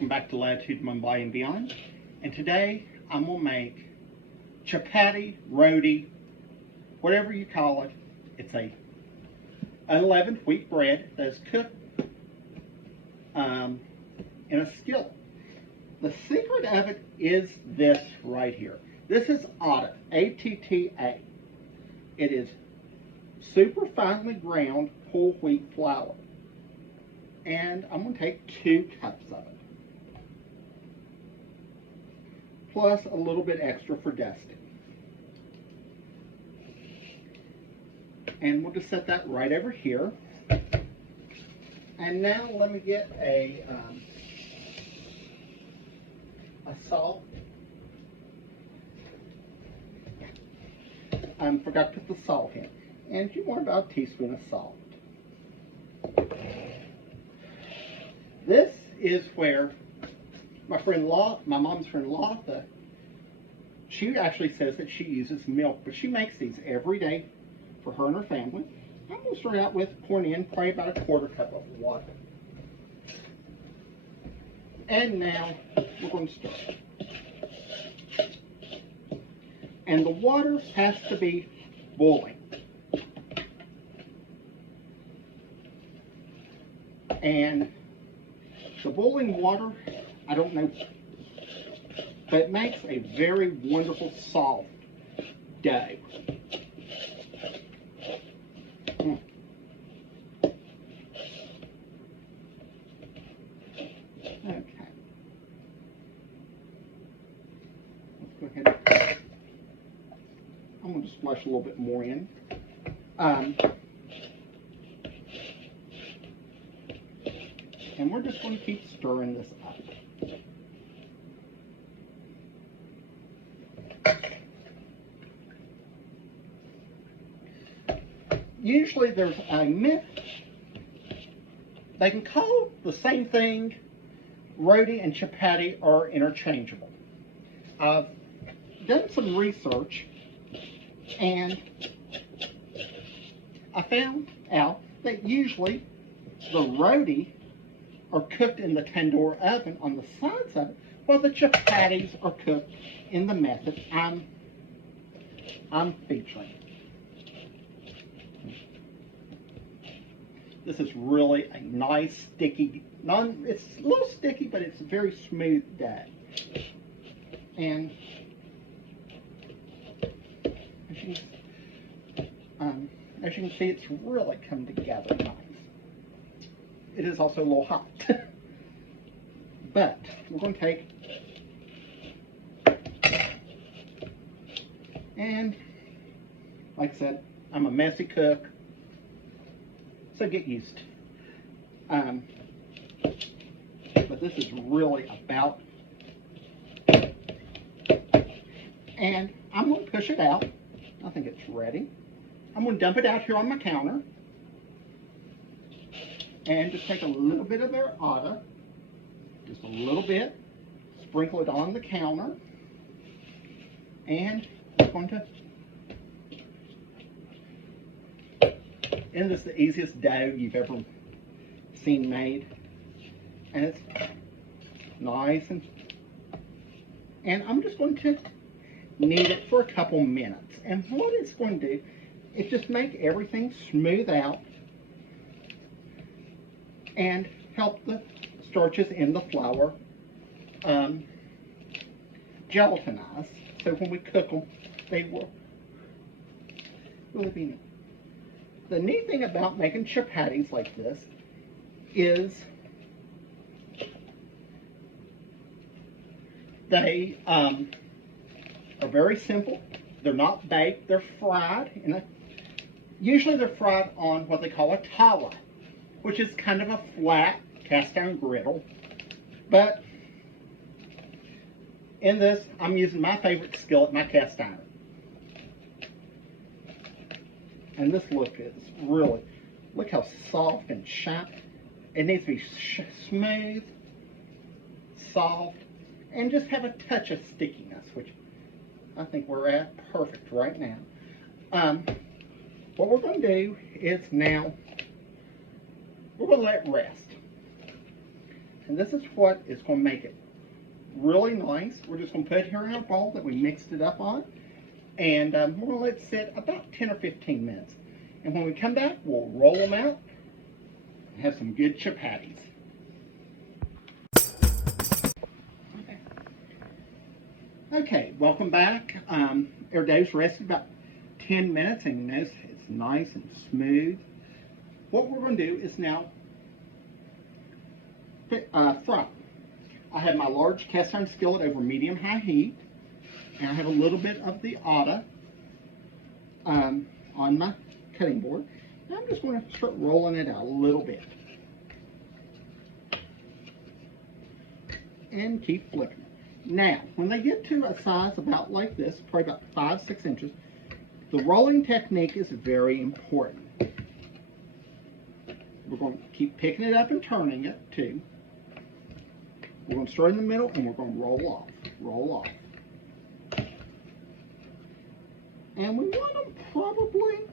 Welcome back to Latitude Mumbai and Beyond. And today I'm going to make chapati, roti, whatever you call it. It's a unleavened wheat bread that is cooked in a skillet. The secret of it is this right here. This is atta, A-T-T-A. It is super finely ground whole wheat flour. And I'm going to take 2 cups of it. Plus a little bit extra for dusting. And we'll just set that right over here. And now let me get a salt. I forgot to put the salt in. And you want about a teaspoon of salt. This is where my mom's friend-in-law, she actually says that she uses milk, but she makes these every day for her and her family. I'm going to start out with pouring in probably about a 1/4 cup of water. And now we're going to stir. And the water has to be boiling. And the boiling water, I don't know, but it makes a very wonderful soft dough. Okay. Let's go ahead. I'm going to splash a little bit more in. And we're just going to keep stirring this up. Usually there's a myth. They can call the same thing. Roti and chapati are interchangeable. I've done some research and I found out that usually the roti are cooked in the tandoor oven on the sides of it, while the chapatis are cooked in the method I'm featuring. This is really a nice, sticky, it's a little sticky, but it's a very smooth dough. And as you can see, it's really come together nice. It is also a little hot. But we're going to take and like I said, I'm a messy cook, so get used. But this is really about, and I'm going to push it out. I think it's ready. I'm going to dump it out here on my counter. And just take a little bit of their atta, just a little bit, sprinkle it on the counter, and we're going to, and this is the easiest dough you've ever seen made, and it's nice, and I'm just going to knead it for a couple minutes, and what it's going to do is just make everything smooth out and help the starches in the flour gelatinize. So when we cook them, they will really be neat. The neat thing about making chapatis like this is they are very simple. They're not baked, they're fried. Usually they're fried on what they call a tawa, which is kind of a flat cast iron griddle. But in this, I'm using my favorite skillet, my cast iron. And this look is really, look how soft and shiny. It needs to be smooth, soft, and just have a touch of stickiness, which I think we're at perfect right now. What we're going to do is now we're going to let it rest. And this is what is going to make it really nice. We're just going to put it here in our bowl that we mixed it up on. And we're going to let it sit about 10 or 15 minutes. And when we come back, we'll roll them out and have some good chapatis. Okay, welcome back. Our dough's rested about 10 minutes, and you notice it's nice and smooth. What we're going to do is now fry. I have my large cast iron skillet over medium-high heat, and I have a little bit of the Otta on my cutting board. And I'm just going to start rolling it out a little bit. And keep flipping it. Now, when they get to a size about like this, probably about 5-6 inches, the rolling technique is very important. We're going to keep picking it up and turning it too. We're going to start in the middle and we're going to roll off, roll off. And we want them probably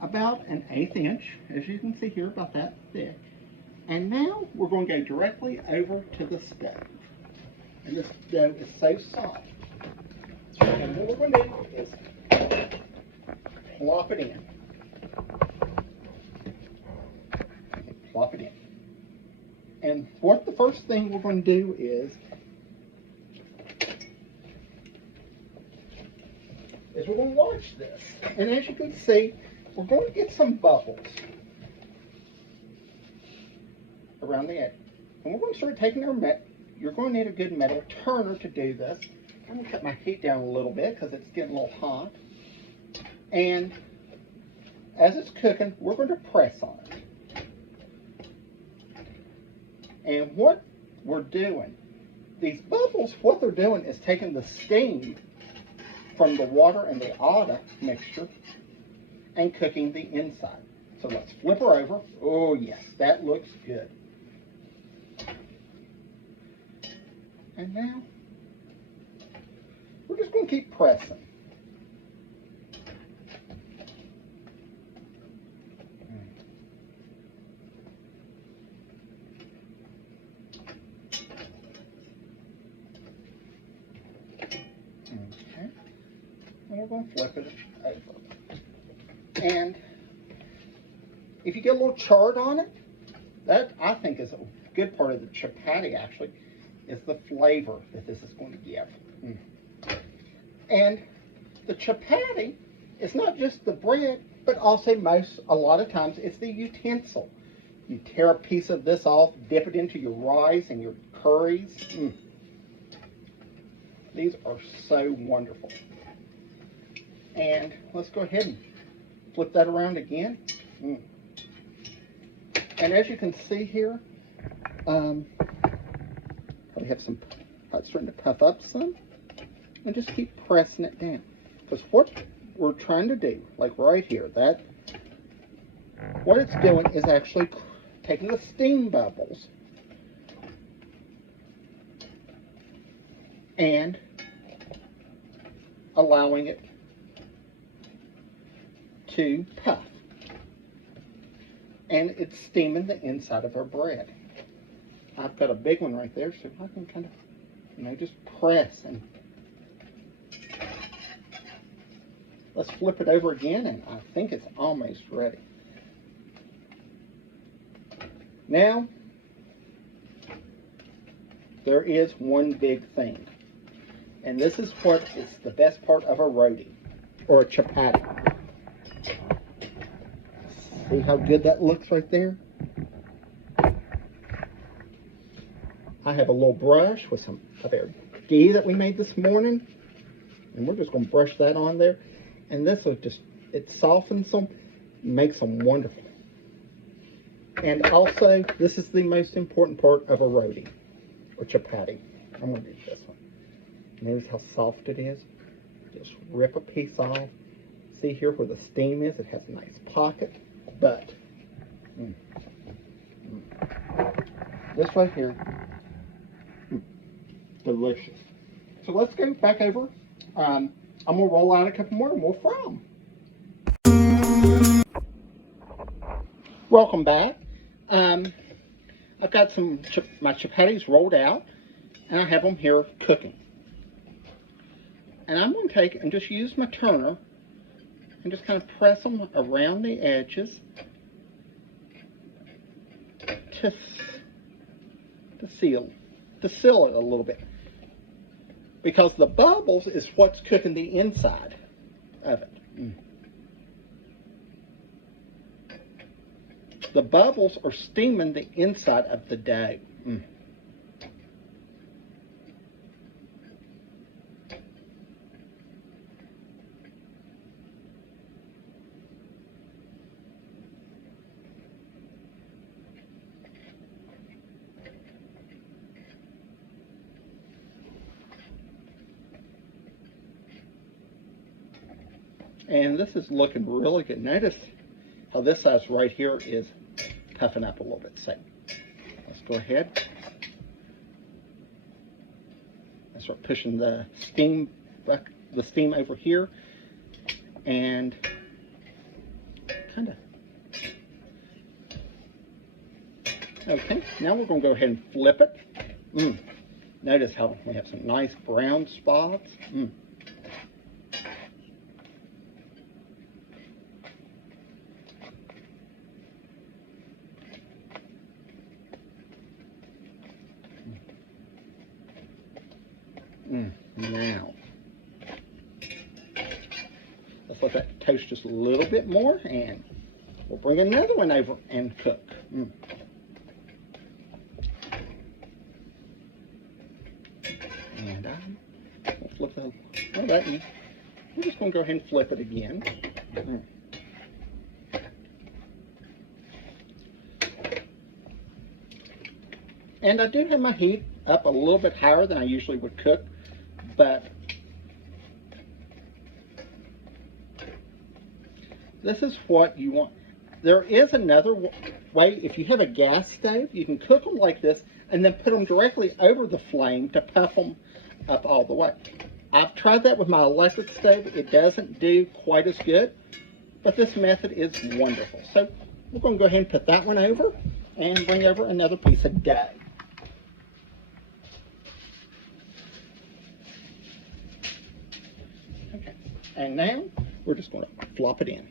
about an 1/8 inch, as you can see here, about that thick. And now we're going to go directly over to the stove. And this dough is so soft. And what we're going to do is plop it in. Plop it in. And what the first thing we're going to do is we're going to watch this. And as you can see, we're going to get some bubbles around the edge. And we're going to start taking our you're going to need a good metal turner to do this. I'm going to cut my heat down a little bit because it's getting a little hot. And as it's cooking, we're going to press on it. And what we're doing, these bubbles, what they're doing is taking the steam from the water and the Otta mixture and cooking the inside. So let's flip her over. Oh yes, that looks good. And now, we're just going to keep pressing. Okay. And we're going to flip it over. And if you get a little chard on it, that I think is a good part of the chapati actually, is the flavor that this is going to give. And the chapati is not just the bread, but also a lot of times it's the utensil. You tear a piece of this off, dip it into your rice and your curries. These are so wonderful. And let's go ahead and flip that around again. And as you can see here, we have some, it's starting to puff up some, and just keep pressing it down. Because what we're trying to do, like right here, what it's doing is actually taking the steam bubbles and allowing it to puff. And it's steaming the inside of our bread. I've got a big one right there, so I can kind of, just press. And let's flip it over again, and I think it's almost ready. Now, there is one big thing, and this is what is the best part of a roti, or a chapati. See how good that looks right there? I have a little brush with some of our ghee that we made this morning, and we're just going to brush that on there. And this will just, it softens them, makes them wonderful. And also, this is the most important part of a roti, or chapati. I'm going to do this one. Notice how soft it is? Just rip a piece off. See here where the steam is? It has a nice pocket. But, this right here, delicious. So let's go back over. I'm going to roll out a couple more and we'll fry them. Welcome back. Um, I've got my chapatis rolled out, and I have them here cooking. And I'm going to take and just use my turner and just kind of press them around the edges to seal it a little bit, because the bubbles is what's cooking the inside of it. The bubbles are steaming the inside of the dough. And this is looking really good. Notice how this size right here is puffing up a little bit. So let's go ahead and start pushing the steam over here, and kind of. Okay, now we're going to go ahead and flip it. Notice how we have some nice brown spots. Now, let's let that toast just a little bit more, and we'll bring another one over and cook. And we'll flip that. We're just going to go ahead and flip it again. And I do have my heat up a little bit higher than I usually would cook, but this is what you want. There is another way. If you have a gas stove, you can cook them like this and then put them directly over the flame to puff them up all the way. I've tried that with my electric stove. It doesn't do quite as good, but this method is wonderful. So we're going to go ahead and put that one over and bring over another piece of dough. Okay, and now we're just going to flop it in.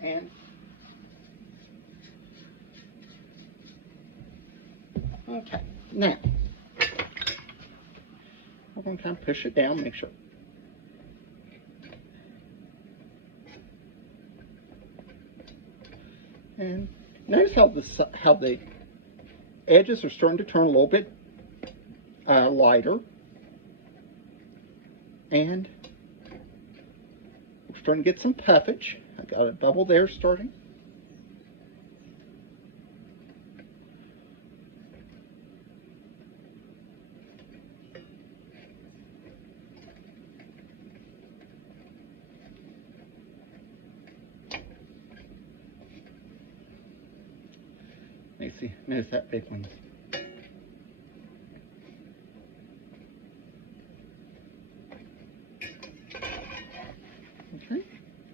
And okay, now we're going to kind of push it down, make sure. And notice how the edges are starting to turn a little bit lighter, and we're starting to get some puffage. I got a bubble there starting. Let me see, notice that big one. Okay,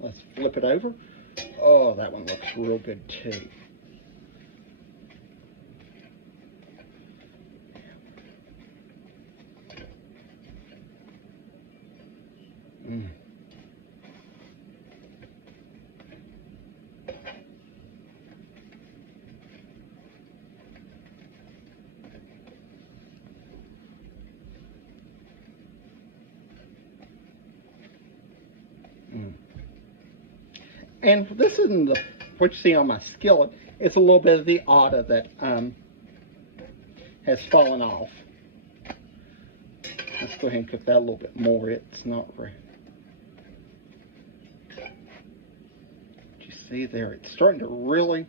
let's flip it over. Oh, that one looks real good too. And this isn't what you see on my skillet. It's a little bit of the oughta that has fallen off. Let's go ahead and cook that a little bit more. It's not very. You see there, it's starting to really.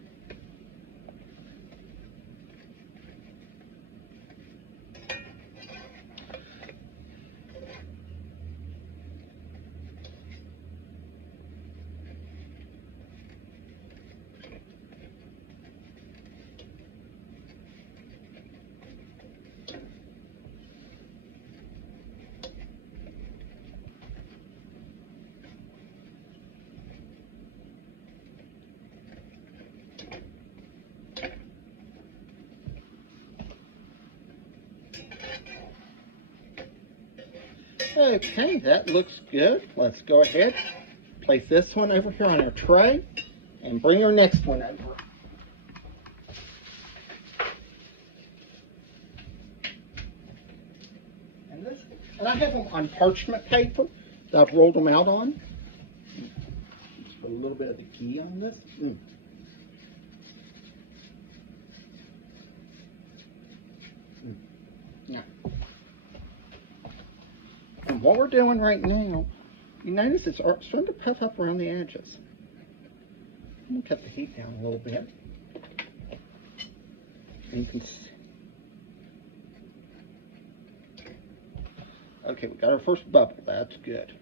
Okay, that looks good. Let's go ahead, place this one over here on our tray, and bring our next one over. And I have them on parchment paper that I've rolled them out on. Just put a little bit of the ghee on this. Yeah. And what we're doing right now, you notice it's starting to puff up around the edges. I'm going to cut the heat down a little bit. And you can see. Okay, we got our first bubble. That's good.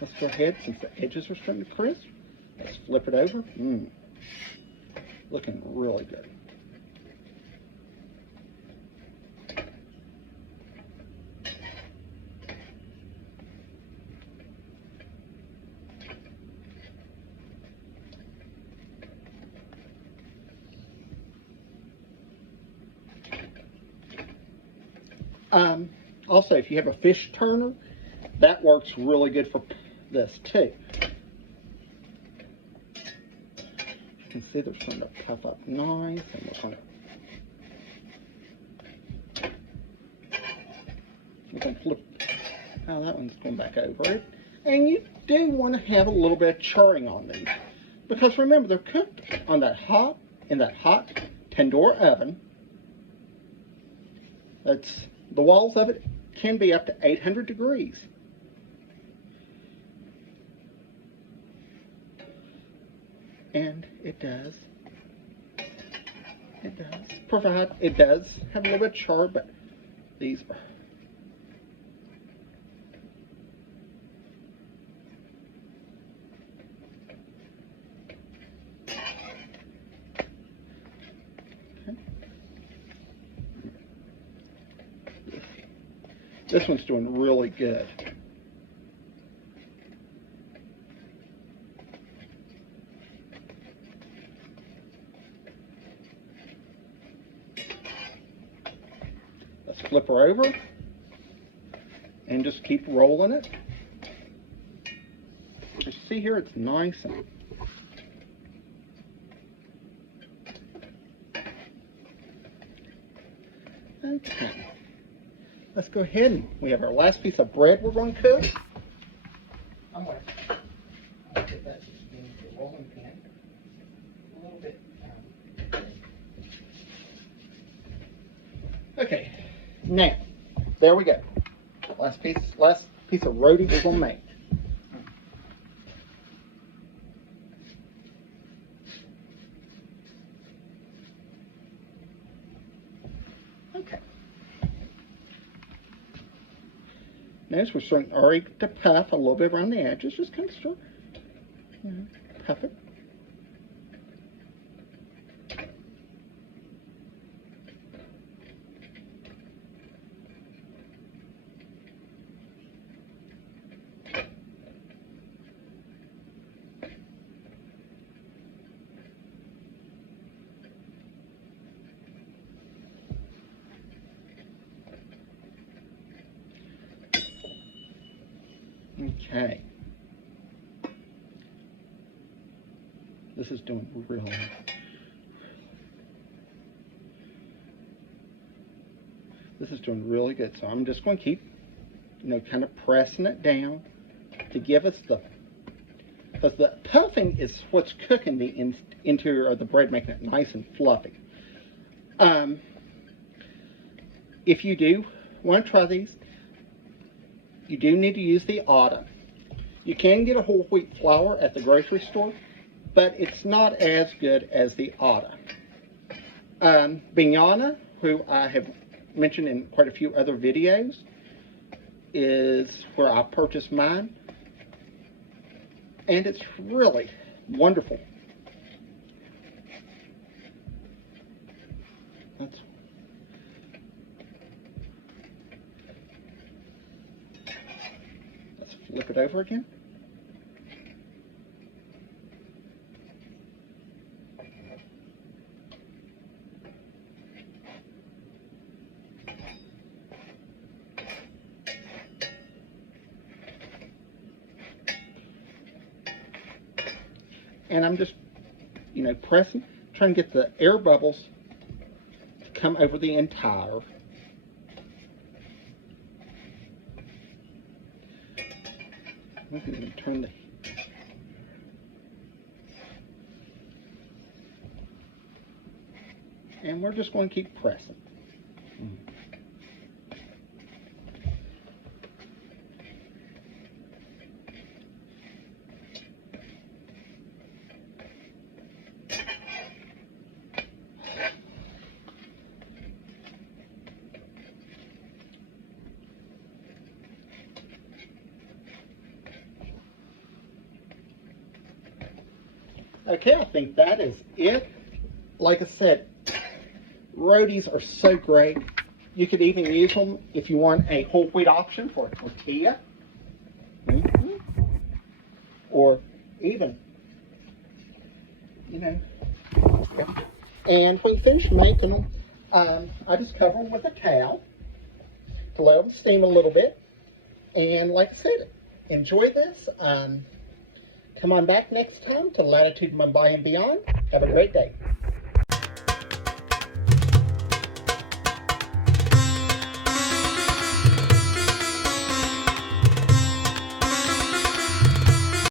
Let's go ahead, since the edges are starting to crisp, let's flip it over. Looking really good. Also, if you have a fish turner, that works really good for this too. You can see they're starting to puff up nice, and we're going to flip. Oh, that one's going back over it. And you do want to have a little bit of charring on these, because remember, they're cooked on that hot tandoor oven. The walls of it can be up to 800 degrees. And it does have a little bit of char, but these are. This one's doing really good. Let's flip her over and just keep rolling it. You see here, it's nice and okay. Let's go ahead and we have our last piece of bread we're going to cook. I'm going to get that just into the rolling pin a little bit. Okay, now there we go. Last piece of roti we're going to make. Okay. Notice we're starting already to puff a little bit around the edges. Just kind of start, puff it. Okay. This is doing really good. This is doing really good. So I'm just going to keep, kind of pressing it down to give us because the puffing is what's cooking the interior of the bread, making it nice and fluffy. If you do want to try these, you do need to use the Atta. You can get a whole wheat flour at the grocery store, but it's not as good as the Atta. Bignana, who I have mentioned in quite a few other videos, is where I purchased mine. And it's really wonderful. Let's flip it over again. And I'm just, pressing, trying to get the air bubbles to come over the entire. I'm going to turn the. And we're just going to keep pressing. Okay, I think that is it. Like I said, roadies are so great. You could even use them if you want a whole wheat option for a tortilla. Or even, And when you finish making them, I just cover them with a towel to let them steam a little bit. And like I said, enjoy this. Come on back next time to Latitude Mumbai and beyond. Have a great day.